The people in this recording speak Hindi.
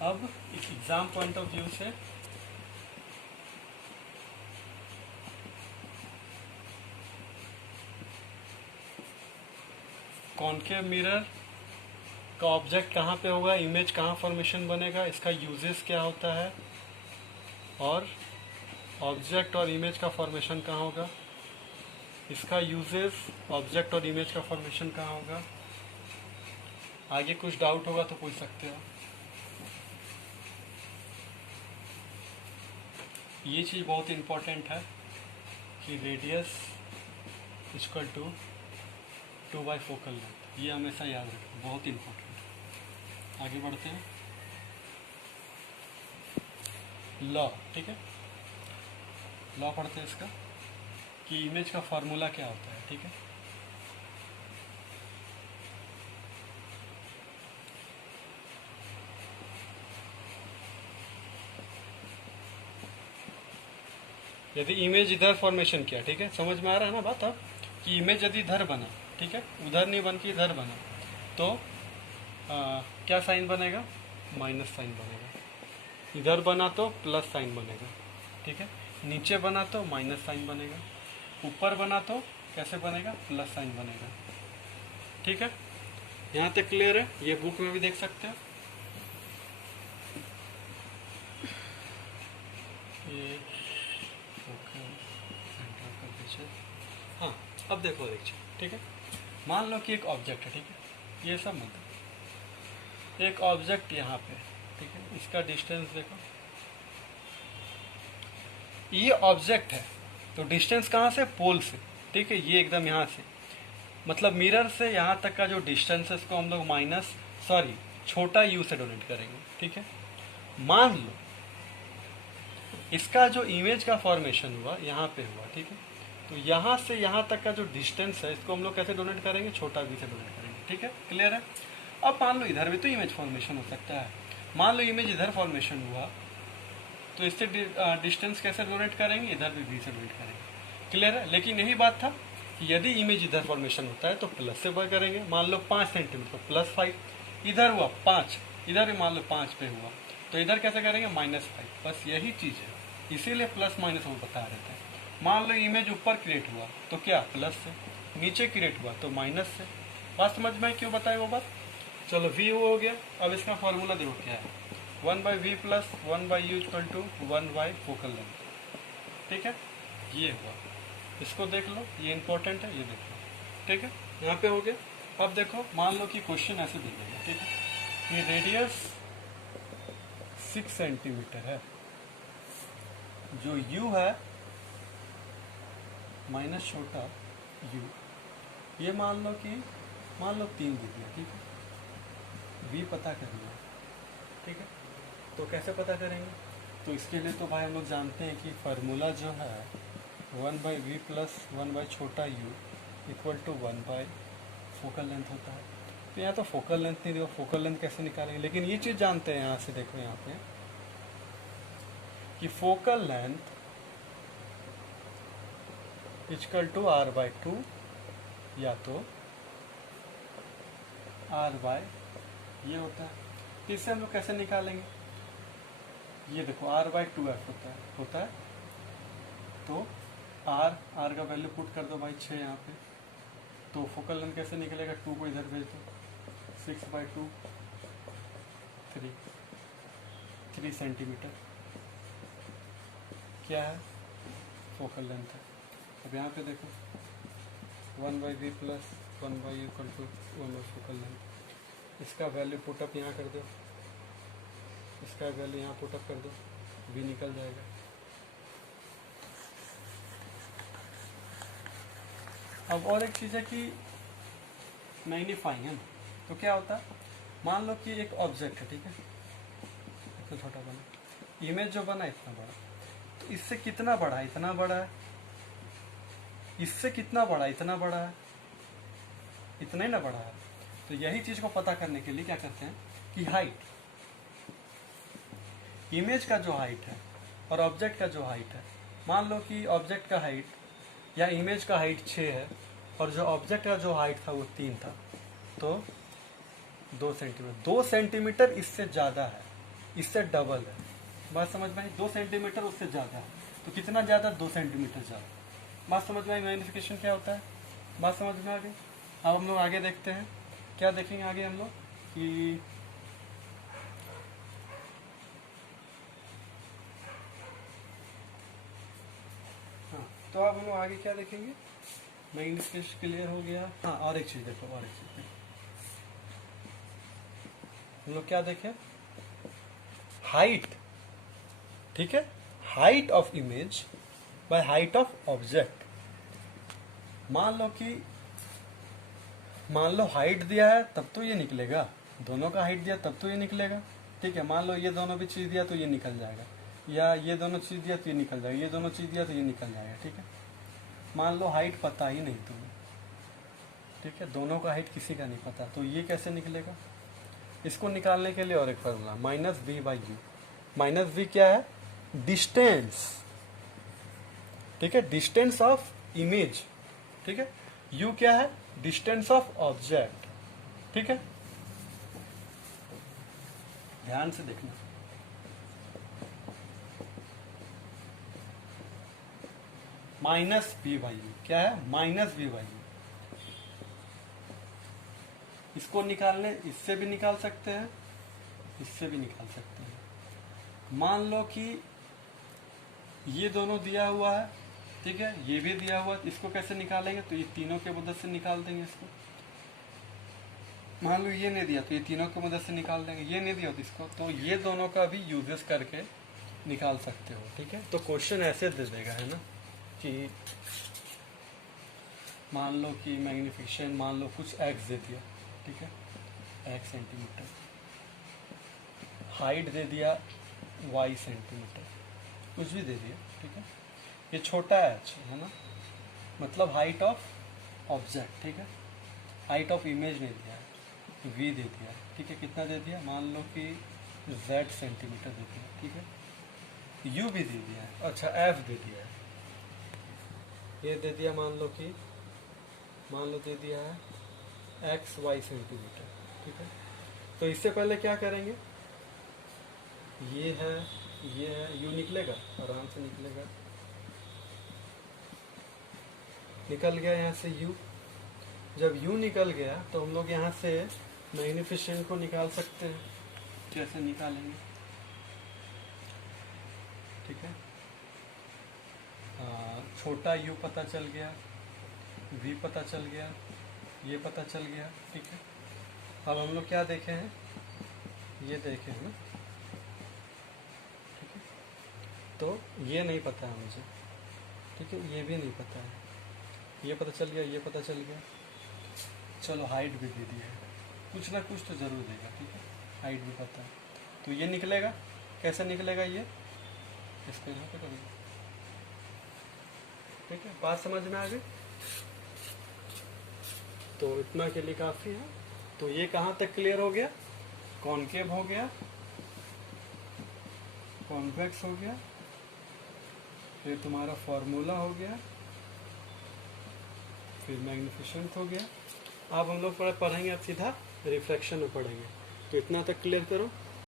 अब एग्जाम पॉइंट ऑफ व्यू से कॉनकेव मिरर का ऑब्जेक्ट कहाँ पे होगा, इमेज कहाँ फॉर्मेशन बनेगा, इसका यूजेस क्या होता है, और ऑब्जेक्ट और इमेज का फॉर्मेशन कहाँ होगा, इसका यूजेस ऑब्जेक्ट और इमेज का फॉर्मेशन कहाँ होगा। आगे कुछ डाउट होगा तो पूछ सकते हो। ये चीज़ बहुत इम्पोर्टेंट है कि radius equal to 2 by focal length, ये हमेशा याद रखें, बहुत इम्पोर्टेंट। आगे बढ़ते हैं। लॉ, ठीक है, लॉ पढ़ते हैं इसका कि इमेज का फार्मूला क्या होता है, ठीक है। यदि इमेज इधर फॉर्मेशन किया, ठीक है, समझ में आ रहा है ना बात अब, कि इमेज यदि इधर बना, ठीक है, उधर नहीं बन के इधर बना, तो क्या साइन बनेगा, माइनस साइन बनेगा। इधर बना तो प्लस साइन बनेगा, ठीक है। नीचे बना तो माइनस साइन बनेगा। ऊपर बना तो कैसे बनेगा, प्लस साइन बनेगा, ठीक है। यहाँ तक क्लियर है, ये बुक में भी देख सकते हो। ये हाँ, अब देखो देखिए, ठीक है। मान लो कि एक ऑब्जेक्ट है, ठीक है, ये सब मतलब एक ऑब्जेक्ट यहाँ पे, ठीक है, इसका डिस्टेंस देखो, ये ऑब्जेक्ट है तो डिस्टेंस कहाँ से, पोल से, ठीक है, ये एकदम यहाँ से, मतलब मिरर से यहाँ तक का जो डिस्टेंस है इसको हम लोग छोटा यू से डोनेट करेंगे, ठीक है। मान लो इसका जो इमेज का फॉर्मेशन हुआ यहाँ पे हुआ, ठीक है, तो यहाँ से यहाँ तक का जो डिस्टेंस है इसको हम लोग कैसे डोनेट करेंगे, छोटा वी से डोनेट करेंगे, ठीक है, क्लियर है। अब मान लो इधर भी तो इमेज फॉर्मेशन हो सकता है, मान लो इमेज इधर फॉर्मेशन हुआ तो इससे डिस्टेंस कैसे डोनेट करेंगे, इधर भी वी से डोनेट करेंगे, क्लियर है। लेकिन यही बात था कि यदि इमेज इधर फॉर्मेशन होता है तो प्लस से करेंगे, मान लो 5 सेंटीमीटर तो +5, इधर हुआ 5, इधर भी मान लो 5 पे हुआ तो इधर कैसे करेंगे, -5, बस यही चीज़ है, इसीलिए प्लस माइनस वो बता रहे थे। मान लो इमेज ऊपर क्रिएट हुआ तो क्या, प्लस से, नीचे क्रिएट हुआ तो माइनस से। बात समझ में क्यों बताए वो बात। चलो वी हो गया, अब इसका फॉर्मूला देखो क्या है, 1/v + 1/u = 1 फोकल लेंथ, ठीक है, ये हुआ। इसको देख लो, ये इंपॉर्टेंट है, ये देख लो, ठीक है, यहाँ पे हो गया। अब देखो, मान लो कि क्वेश्चन ऐसे दिखेगा, ठीक है, ये रेडियस 6 सेंटीमीटर है, जो u है माइनस छोटा u, ये मान लो 3 दे दिया, ठीक है, v पता करना है, ठीक है। तो कैसे पता करेंगे, तो इसके लिए तो भाई हम लोग जानते हैं कि फार्मूला जो है 1/v + 1 छोटा u = 1 फोकल लेंथ होता है। तो यहाँ तो फोकल लेंथ नहीं देखो, फोकल लेंथ कैसे निकालेंगे, लेकिन ये चीज़ जानते हैं, यहाँ से देखो यहाँ पे कि फोकल लेंथ = r/2 या तो r/, ये होता है। तो इससे हम लोग कैसे निकालेंगे, ये देखो r/2f होता है, तो r का वैल्यू पुट कर दो भाई 6 यहाँ पे, तो फोकल लेंथ कैसे निकलेगा, 2 को इधर भेज दो, 6/2 3 सेंटीमीटर क्या है, फोकल लेंथ है। अब यहाँ पे देखो 1/v + 1/u = 1 फोकल लेंथ, इसका वैल्यू पुटअप यहाँ कर दो, इसका वैल्यू यहाँ पुटअप कर दो, v निकल जाएगा। अब और एक चीज़ है कि मैग्नीफाइंग है ना, तो क्या होता है, मान लो कि एक ऑब्जेक्ट है, ठीक है, इतना छोटा बना, इमेज जो बना इतना बड़ा, तो इससे कितना बड़ा है, इतना बड़ा है, इससे कितना बड़ा, इतना बड़ा है, इतना ही ना बड़ा है। तो यही चीज़ को पता करने के लिए क्या करते हैं कि हाइट, इमेज का जो हाइट है और ऑब्जेक्ट का जो हाइट है, मान लो कि ऑब्जेक्ट का हाइट या इमेज का हाइट 6 है और जो ऑब्जेक्ट का जो हाइट था वो 3 था, तो 2 सेंटीमीटर, 2 सेंटीमीटर इससे ज़्यादा है, इससे डबल है। बात समझ में आई? 2 सेंटीमीटर उससे ज़्यादा है, तो कितना ज़्यादा? 2 सेंटीमीटर ज़्यादा। बात समझ में आई? मैग्नीफिकेशन क्या होता है? बात समझ में आ गई? अब हम लोग आगे देखते हैं, क्या देखेंगे आगे हम लोग कि हाँ, तो अब हम लोग आगे क्या देखेंगे? मैग्नीफिकेशन क्लियर हो गया। हाँ, और एक चीज़ देखो, और एक चीज़ देखो, हम लोग क्या देखें? हाइट, ठीक है, height of image by height of object. मान लो हाइट दिया है तब तो ये निकलेगा, दोनों का हाइट दिया तब तो ये निकलेगा, ठीक है। मान लो ये दोनों भी चीज दिया तो ये निकल जाएगा, या ये दोनों चीज दिया तो ये निकल जाएगा, ये दोनों चीज दिया तो ये निकल जाएगा, ठीक है। मान लो हाइट पता ही नहीं तुम्हें, ठीक है, दोनों का हाइट किसी का नहीं पता, तो ये कैसे निकलेगा? इसको निकालने के लिए और एक फॉर्मूला, -v/u। -v क्या है? डिस्टेंस, ठीक है, डिस्टेंस ऑफ इमेज, ठीक है। u क्या है? डिस्टेंस ऑफ ऑब्जेक्ट, ठीक है। ध्यान से देखना, -v/u क्या है? -v/u। इसको निकालने, इससे भी निकाल सकते हैं, इससे भी निकाल सकते हैं। मान लो कि ये दोनों दिया हुआ है, ठीक है, ये भी दिया हुआ है, इसको कैसे निकालेंगे? तो ये तीनों के मदद से निकाल देंगे इसको। मान लो ये नहीं दिया तो ये तीनों की मदद से निकाल देंगे, ये नहीं दिया तो इसको, तो ये दोनों का भी यूजेस करके निकाल सकते हो, ठीक है। तो क्वेश्चन ऐसे दे देगा, है ना, कि मान लो कि मैग्नीफिकेशन, मान लो कुछ x दे दिया, ठीक है, x सेंटीमीटर, हाइट दे दिया y सेंटीमीटर, कुछ भी दे दिया, ठीक है। ये छोटा h है ना, मतलब हाइट ऑफ ऑब्जेक्ट, ठीक है, हाइट ऑफ इमेज नहीं दिया है, v दे दिया, ठीक है। कितना दे दिया? मान लो कि z सेंटीमीटर दे दिया, ठीक है। u भी दे दिया है, अच्छा f दे दिया है, ये दे दिया, मान लो दे दिया है xy सेंटीमीटर, ठीक है। तो इससे पहले क्या करेंगे? ये है u निकलेगा, आराम से निकलेगा, निकल गया यहाँ से u। जब u निकल गया तो हम लोग यहाँ से मैग्नीफिकेशन को निकाल सकते हैं। कैसे निकालेंगे? ठीक है, छोटा u पता चल गया, v पता चल गया, ये पता चल गया, ठीक है। अब हम लोग क्या देखे हैं? ये देखे हैं ना, ठीक है। तो ये नहीं पता है मुझे, ठीक है, ये भी नहीं पता है, ये पता चल गया, ये पता चल गया। चलो हाइट भी दे दिया है, कुछ ना कुछ तो ज़रूर देगा, ठीक है। हाइट भी पता है, तो ये निकलेगा। कैसे निकलेगा? ये इसको यहाँ पे करेंगे, ठीक है। बात समझ में आ गई? तो इतना के लिए काफ़ी है। तो ये कहाँ तक क्लियर हो गया? कॉनकेव हो गया, कॉन्वेक्स हो गया, फिर तुम्हारा फॉर्मूला हो गया, फिर मैग्निफिसेंट हो गया। अब हम लोग पढ़ेंगे, अब सीधा रिफ्लेक्शन में पढ़ेंगे। तो इतना तक क्लियर करो।